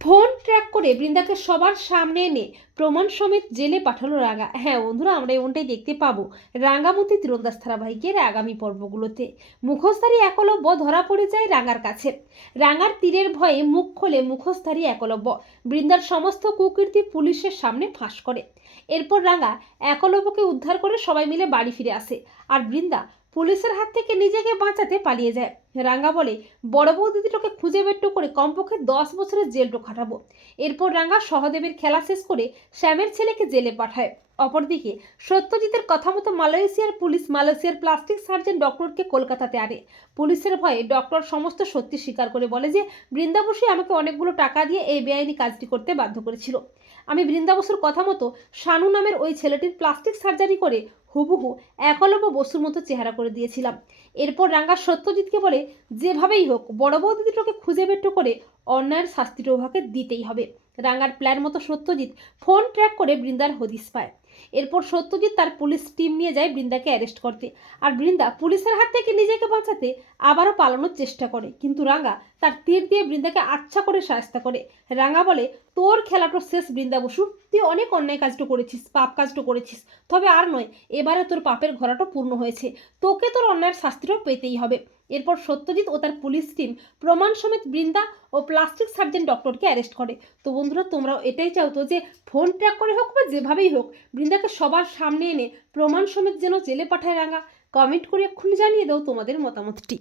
Phone track করে বৃন্দাকে সবার সামনে এনে প্রমাণ সমেত জেলে পাঠালো রাঙা। হ্যাঁ বন্ধুরা, আমরা এমনটাই দেখতে পাবো রাঙ্গামতি তীরন্দাজ ধারাবাহিকের আগামী পর্বগুলোতে। মুখোশধারী একলব্য ধরা পড়ে যায় রাঙার কাছে। রাঙার তীরের ভয়ে মুখ খোলে মুখোশধারী একলব্য। বৃন্দার সমস্ত কুকীর্তি পুলিশের সামনে ফাঁস করে। এরপর রাঙা একলব্যকে উদ্ধার করে সবাই মিলে বাড়ি ফিরে আসে। আর বৃন্দা পুলিশের হাত থেকে নিজেকে বাঁচাতে পালিয়ে যায়। রাঙা বলে, বড় বৌদিদি তোকে খুঁজে বের করে কমপক্ষে 10 বছরের জেল খাটাবো। এরপর রাঙা সহদেবের খেলা শেষ করে শ্যামের ছেলেকে জেলে পাঠায়। অপরদিকে সত্যজিতের কথা মতো মালয়েশিয়ার পুলিশ মালয়েশিয়ার প্লাস্টিক সার্জন ডক্টরকে কলকাতাতে আনে। পুলিশের ভয়ে ডক্টর সমস্ত সত্যি স্বীকার করে বলে যে বৃন্দা বসু আমাকে অনেকগুলো টাকা দিয়ে এই বেআইনি কাজটি করতে বাধ্য করেছিল। আমি বৃন্দা বসুর কথা মতো শানু নামের ওই ছেলেটির প্লাস্টিক সার্জারি করে হুবহু একলব্য বস্তুর মতো চেহারা করে দিয়েছিলাম। এরপর রাঙ্গা সত্যজিৎকে বলে, যেভাবেই হোক বড় বৌদিদিটাকে খুঁজে বের করে অন্যায়ের শাস্তিটা ওভাকে দিতেই হবে। রাঙ্গার প্ল্যান মতো সত্যজিৎ ফোন ট্র্যাক করে বৃন্দার হদিশ পায়। এরপর সত্যজিৎ তার পুলিশ টিম নিয়ে যায় বৃন্দাকে অ্যারেস্ট করতে। আর বৃন্দা পুলিশের হাত থেকে নিজেকে বাঁচাতে আবারও পালানোর চেষ্টা করে, কিন্তু রাঙ্গা তার তীর দিয়ে বৃন্দাকে আচ্ছা করে শায়েস্তা করে। রাঙ্গা বলে, তোর খেলাটা শেষ বৃন্দা বসু, তুই অনেক অন্যায় কাজটা করেছিস, পাপ কাজটা করেছিস, তবে আর নয়, এবারে তোর পাপের ঘোড়াটা পূর্ণ হয়েছে, তোকে তোর অন্যায়ের শাস্তিটাও পেতেই হবে। এরপর সত্যজিৎ ও তার পুলিশ টিম প্রমাণ সমেত বৃন্দা ও প্লাস্টিক সার্জন ডক্টরকে অ্যারেস্ট করে। তো বন্ধুরা, তোমরাও এটাই চাও তো যে ফোন ট্র্যাক করে হোক বা যেভাবেই হোক বৃন্দাকে সবার সামনে এনে প্রমাণ সমেত যেন জেলে পাঠায় রাঙা? কমেন্ট করে এক্ষুনি জানিয়ে দাও তোমাদের মতামতটি।